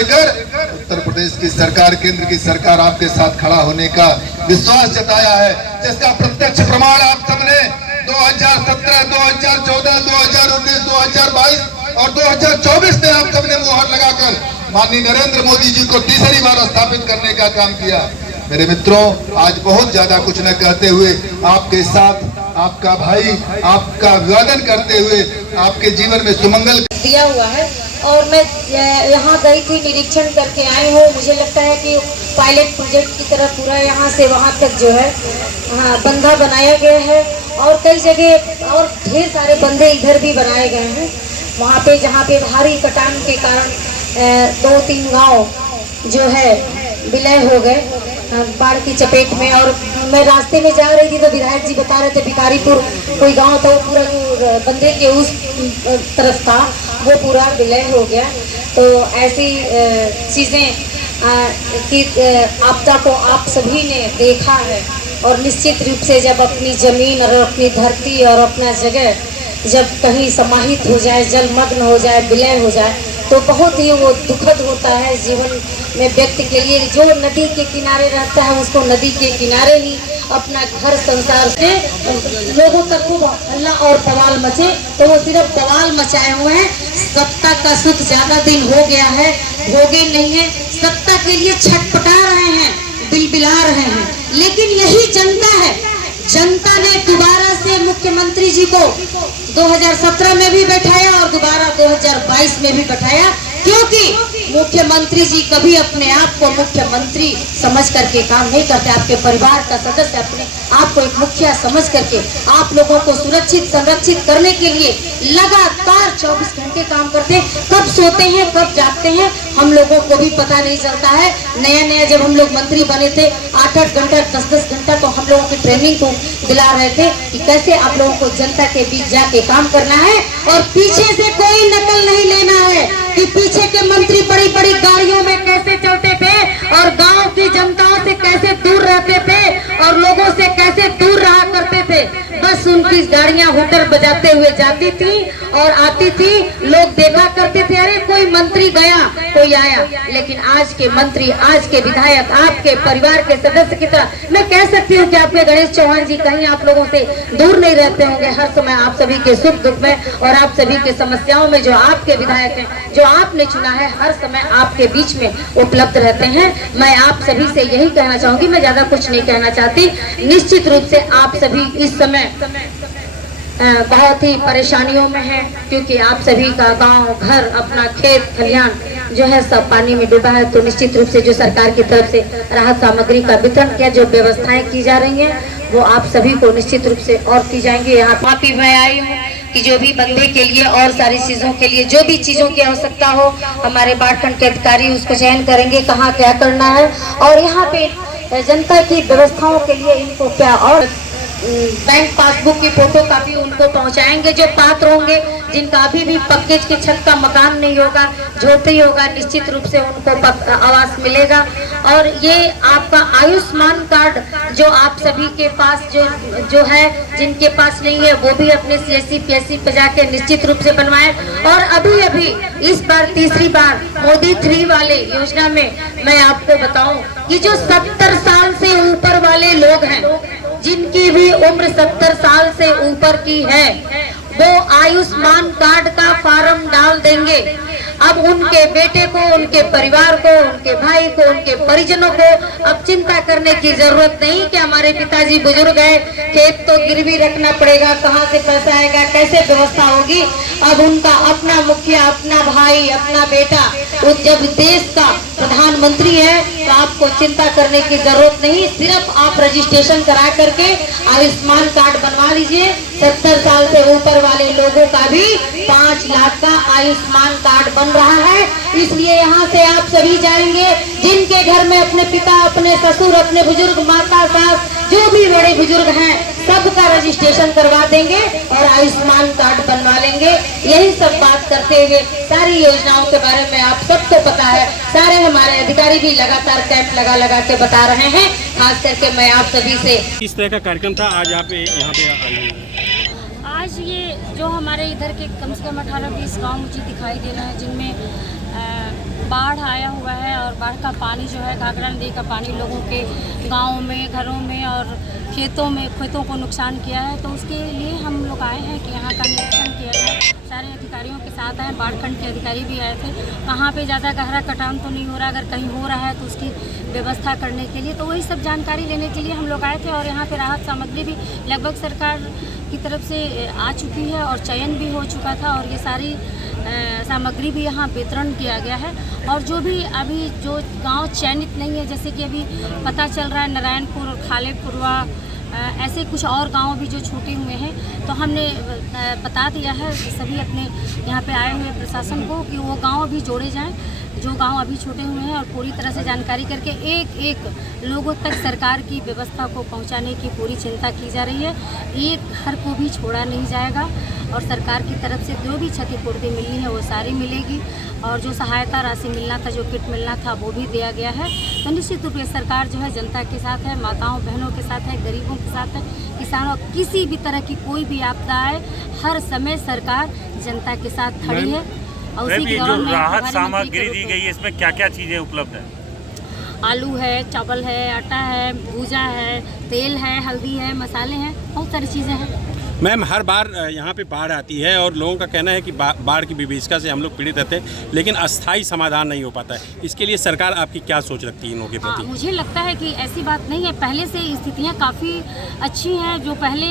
उत्तर प्रदेश की सरकार, केंद्र की सरकार आपके साथ खड़ा होने का विश्वास जताया है, जिसका प्रत्यक्ष प्रमाण आप सबने 2017, 2014, 2019, 2022 और 2024 में आप सबने मुहर लगाकर माननीय नरेंद्र मोदी जी को तीसरी बार स्थापित करने का काम किया। मेरे मित्रों, आज बहुत ज्यादा कुछ न कहते हुए आपके साथ आपका भाई आपका अभिवादन करते हुए आपके जीवन में सुमंगल दिया हुआ है। और मैं यहाँ गई थी, निरीक्षण करके आई हूँ। मुझे लगता है कि पायलट प्रोजेक्ट की तरह पूरा यहाँ से वहाँ तक जो है बंधा बनाया गया है और कई जगह और ढेर सारे बंधे इधर भी बनाए गए हैं। वहाँ पे जहाँ पे भारी कटान के कारण 2-3 गांव जो है विलय हो गए बाढ़ की चपेट में। और मैं रास्ते में जा रही थी तो विधायक जी बता रहे थे भिखारीपुर कोई गांव था, वो पूरा जो बंदे के उस तरफ था वो पूरा विलय हो गया। तो ऐसी चीज़ें की आपदा को आप सभी ने देखा है और निश्चित रूप से जब अपनी ज़मीन और अपनी धरती और अपना जगह जब कहीं समाहित हो जाए, जलमग्न हो जाए, विलय हो जाए तो बहुत ही वो दुखद होता है जीवन में व्यक्ति के लिए। जो नदी के किनारे रहता है उसको नदी के किनारे ही अपना घर संसार से लोगों तक खूब हल्ला और बवाल मचे, तो वो सिर्फ बवाल मचाए हुए हैं। सत्ता का सुख ज्यादा दिन हो गया है, भोगे नहीं है, सत्ता के लिए छटपटा रहे हैं, बिलबिला रहे हैं। लेकिन यही जनता है, जनता ने दोबारा से मुख्यमंत्री जी को 2017 में भी बैठाया और दोबारा 2022 में भी बैठाया, क्योंकि मुख्यमंत्री जी कभी अपने आप को मुख्यमंत्री समझ करके काम नहीं करते। आपके परिवार का सदस्य अपने आप को एक मुखिया समझ करके आप लोगों को सुरक्षित संरक्षित करने के लिए लगातार 24 घंटे काम करते। कब सोते हैं कब जागते हैं हम लोगों को भी पता नहीं चलता है। नया जब हम लोग मंत्री बने थे 8-8 घंटा 10-10 घंटा तो हम लोगों की ट्रेनिंग को दिला रहे थे कि कैसे आप लोगों को जनता के बीच जाके काम करना है और पीछे से कोई नकल नहीं लेना है कि पीछे के मंत्री बड़ी बड़ी गाड़ियों में कैसे चलते थे और गांव की जनताओं से कैसे दूर रहते थे और लोगों से कैसे दूर रहा करते थे। बस उनकी गाड़ियां हुटर बजाते हुए जाती थी और आती थी, लोग देखा करते थे अरे कोई मंत्री गया कोई आया। लेकिन आज के मंत्री, आज के विधायक आपके परिवार के सदस्य की तरह मैं कह सकती हूँ कि आपके गणेश चौहान जी कहीं आप लोगों से दूर नहीं रहते होंगे। हर समय आप सभी के सुख दुख में और आप सभी के समस्याओं में जो आपके विधायक हैं, जो आपने चुना है, हर समय आपके बीच में उपलब्ध रहते हैं। मैं आप सभी से यही कहना चाहूंगी, मैं ज्यादा कुछ नहीं कहना चाहती। निश्चित रूप से आप सभी इस समय बहुत ही परेशानियों में है, क्योंकि आप सभी का गांव घर अपना खेत खलिहान जो है सब पानी में डूबा है। तो निश्चित रूप से जो सरकार की तरफ से राहत सामग्री का वितरण किया, जो व्यवस्थाएं की जा रही हैं वो आप सभी को निश्चित रूप से और की जाएंगी। यहाँ भी मैं आई हूँ कि जो भी बंदे के लिए और सारी चीजों के लिए जो भी चीजों की आवश्यकता हो हमारे बाढ़ के अधिकारी उसको चयन करेंगे कहाँ क्या करना है और यहाँ पे जनता की व्यवस्थाओं के लिए इनको क्या और बैंक पासबुक की फोटो कापी उनको पहुंचाएंगे। जो पात्र होंगे जिनका अभी भी पक्के की छत का मकान नहीं होगा, झोपड़ी होगा, निश्चित रूप से उनको आवास मिलेगा। और ये आपका आयुष्मान कार्ड जो आप सभी के पास जो है, जिनके पास नहीं है वो भी अपने CSC PSC पे जाके निश्चित रूप से बनवाएं। और अभी इस बार तीसरी बार मोदी 3 वाले योजना में मैं आपको बताऊं कि जो 70 साल से ऊपर वाले लोग हैं, जिनकी भी उम्र 70 साल से ऊपर की है, वो आयुष्मान कार्ड का फॉर्म डाल देंगे। अब उनके बेटे को, उनके परिवार को, उनके भाई को, उनके परिजनों को अब चिंता करने की जरूरत नहीं कि हमारे पिताजी बुजुर्ग हैं, खेत तो गिरवी रखना पड़ेगा, कहाँ से पैसा आएगा, कैसे व्यवस्था होगी। अब उनका अपना मुखिया, अपना भाई, अपना बेटा जब देश का प्रधानमंत्री है तो आपको चिंता करने की जरूरत नहीं। सिर्फ आप रजिस्ट्रेशन करा करके आयुष्मान कार्ड बनवा लीजिए। 70 साल से ऊपर वाले लोगों का भी 5 लाख का आयुष्मान कार्ड बन रहा है। इसलिए यहाँ से आप सभी जाएंगे, जिनके घर में अपने पिता, अपने ससुर, अपने बुजुर्ग, माता, सास, जो भी बड़े बुजुर्ग हैं, सबका रजिस्ट्रेशन करवा देंगे और आयुष्मान कार्ड बनवा लेंगे। यही सब बात करते हुए सारी योजनाओं के बारे में आप सबको पता है, सारे हमारे अधिकारी भी लगातार कैंप लगा के बता रहे हैं। खास करके मैं आप सभी से किस तरह का कार्यक्रम था आज आप यहाँ पे आई हैं? आज ये जो हमारे इधर के कम से कम 18-20 गाँव मुझे दिखाई दे रहे हैं, जिनमें बाढ़ आया हुआ है और बाढ़ का पानी जो है, घाघरा नदी का पानी लोगों के गाँव में, घरों में और खेतों को नुकसान किया है। तो उसके लिए हम लोग आए हैं कि यहाँ का निरीक्षण किया जाए। सारे अधिकारियों के साथ आए, बाढ़खंड के अधिकारी भी आए थे। कहाँ पे ज़्यादा गहरा कटान तो नहीं हो रहा, अगर कहीं हो रहा है तो उसकी व्यवस्था करने के लिए, तो वही सब जानकारी लेने के लिए हम लोग आए थे। और यहाँ पे राहत सामग्री भी लगभग सरकार की तरफ से आ चुकी है और चयन भी हो चुका था और ये सारी सामग्री भी यहाँ वितरण किया गया है। और जो भी अभी जो गांव चयनित नहीं है, जैसे कि अभी पता चल रहा है नारायणपुर, खालेपुरवा, ऐसे कुछ और गांव भी जो छूटे हुए हैं, तो हमने बता दिया है सभी अपने यहाँ पे आए हुए प्रशासन को कि वो गांव भी जोड़े जाएं जो गांव अभी छूटे हुए हैं, और पूरी तरह से जानकारी करके एक एक लोगों तक सरकार की व्यवस्था को पहुंचाने की पूरी चिंता की जा रही है। एक घर को भी छोड़ा नहीं जाएगा और सरकार की तरफ से जो भी क्षतिपूर्ति मिलनी है वो सारी मिलेगी। और जो सहायता राशि मिलना था, जो किट मिलना था, वो भी दिया गया है। तो निश्चित रूप से सरकार जो है जनता के साथ है, माताओं बहनों के साथ है, गरीबों के साथ है, किसानों, किसी भी तरह की कोई भी आपदा आए, हर समय सरकार जनता के साथ खड़ी है। और उसी के जो दौरान राहत सामग्री दी गई है, इसमें क्या क्या चीज़ें उपलब्ध है? आलू है, चावल है, आटा है, भूजा है, तेल है, हल्दी है, मसाले हैं, बहुत सारी चीज़ें हैं। मैम, हर बार यहाँ पे बाढ़ आती है और लोगों का कहना है कि बाढ़ की विभीषिका से हम लोग पीड़ित रहते हैं, लेकिन अस्थायी समाधान नहीं हो पाता है। इसके लिए सरकार आपकी क्या सोच रखती है इन लोगों के प्रति? मुझे लगता है कि ऐसी बात नहीं है। पहले से स्थितियाँ काफ़ी अच्छी हैं, जो पहले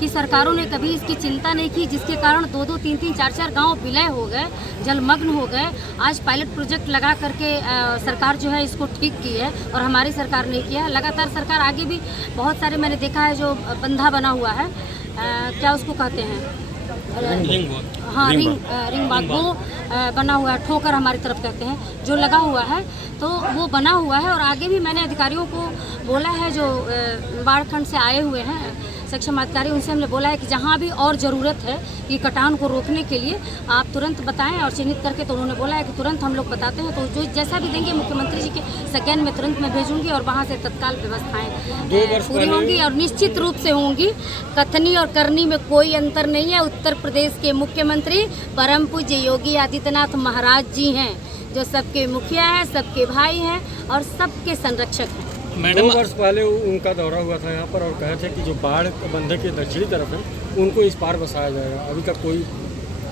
की सरकारों ने कभी इसकी चिंता नहीं की, जिसके कारण 2-2, 3-3, 4-4 गाँव विलय हो गए, जलमग्न हो गए। आज पायलट प्रोजेक्ट लगा करके सरकार जो है इसको ठीक की है और हमारी सरकार ने किया। लगातार सरकार आगे भी बहुत सारे, मैंने देखा है जो बंधा बना हुआ है, क्या उसको कहते हैं, हाँ, रिंग बाग, वो बना हुआ है, ठोकर हमारी तरफ कहते हैं, जो लगा हुआ है, तो वो बना हुआ है। और आगे भी मैंने अधिकारियों को बोला है जो बाढ़खंड से आए हुए हैं सक्षम अधिकारी, उनसे हमने बोला है कि जहाँ भी और ज़रूरत है कि कटान को रोकने के लिए आप तुरंत बताएं और चिन्हित करके। तो उन्होंने बोला है कि तुरंत हम लोग बताते हैं, तो जो जैसा भी देंगे मुख्यमंत्री जी के सेकेंड में तुरंत मैं भेजूंगी और वहाँ से तत्काल व्यवस्थाएं पूरी होंगी और निश्चित रूप से होंगी। कथनी और करनी में कोई अंतर नहीं है। उत्तर प्रदेश के मुख्यमंत्री परम पूज्य योगी आदित्यनाथ महाराज जी हैं, जो सबके मुखिया हैं, सबके भाई हैं और सबके संरक्षक हैं। 2 वर्ष पहले उनका दौरा हुआ था यहाँ पर और कहे थे कि जो बाढ़ बंधे के दक्षिणी तरफ है उनको इस पार बसाया जाएगा। अभी का कोई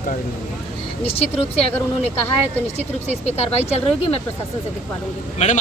कार्य नहीं है। निश्चित रूप से अगर उन्होंने कहा है तो निश्चित रूप से इस पर कार्रवाई चल रही होगी। मैं प्रशासन से दिखवा लूँगी। मैडम